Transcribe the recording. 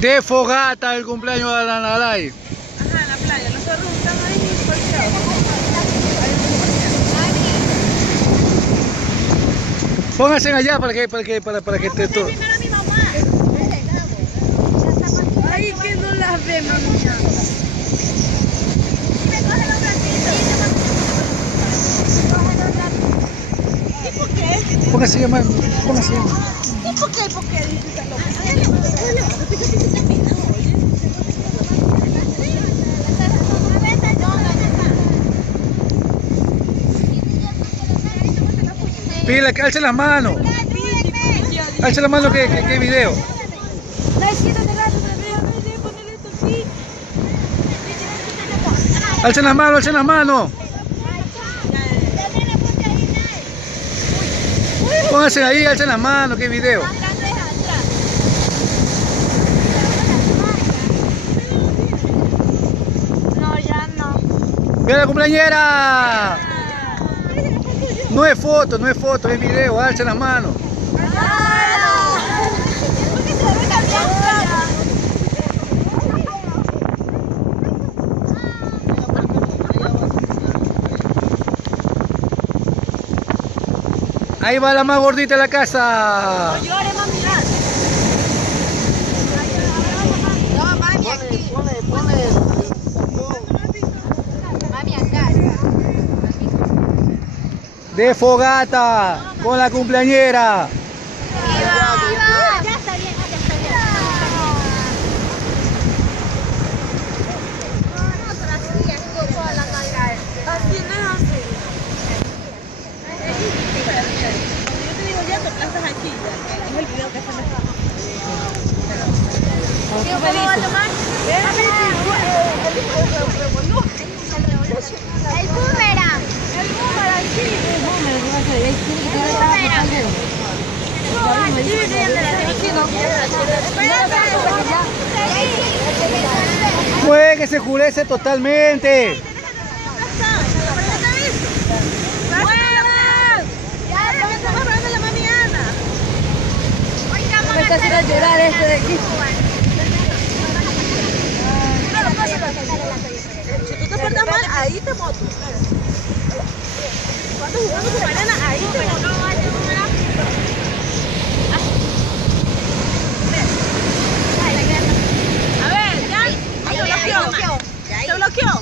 De fogata el cumpleaños de la Nalay. Ajá, en la playa. Nosotros estamos ahí parqueados. Pónganse allá para que esté todo. Primero a mi mamá. Ay, que no las ve, mami. ¿Y por qué? Pónganse allá, pónganse allá. ¿Y por qué? ¿Por qué? Dice esta loca. Pídele que alce las manos. Alce las manos que video. Alcen las manos, alcen las manos. Pónganse ahí, alcen las manos, que video. No, ya no. ¡Mira la cumpleañera! No es foto, es video, alcen las manos. Ahí va la más gordita de la casa. No llores, mami. No, mami, aquí. Mami, acá. De fogata con la cumpleañera. Ya está bien, ya está bien. No, pero así, así toda la nalga. Así no es así. Yo te digo ya, te plantas aquí. Es el video que hacemos. ¿Cómo va a tomar? El boomerang. El boomerang, sí. Puede que se oscurece totalmente. Me está haciendo llorar este de aquí. Si tú te portas mal, ahí te moto. Cuando jugando con arena, ahí te moto. A ver, ya. Se bloqueó. Se bloqueó.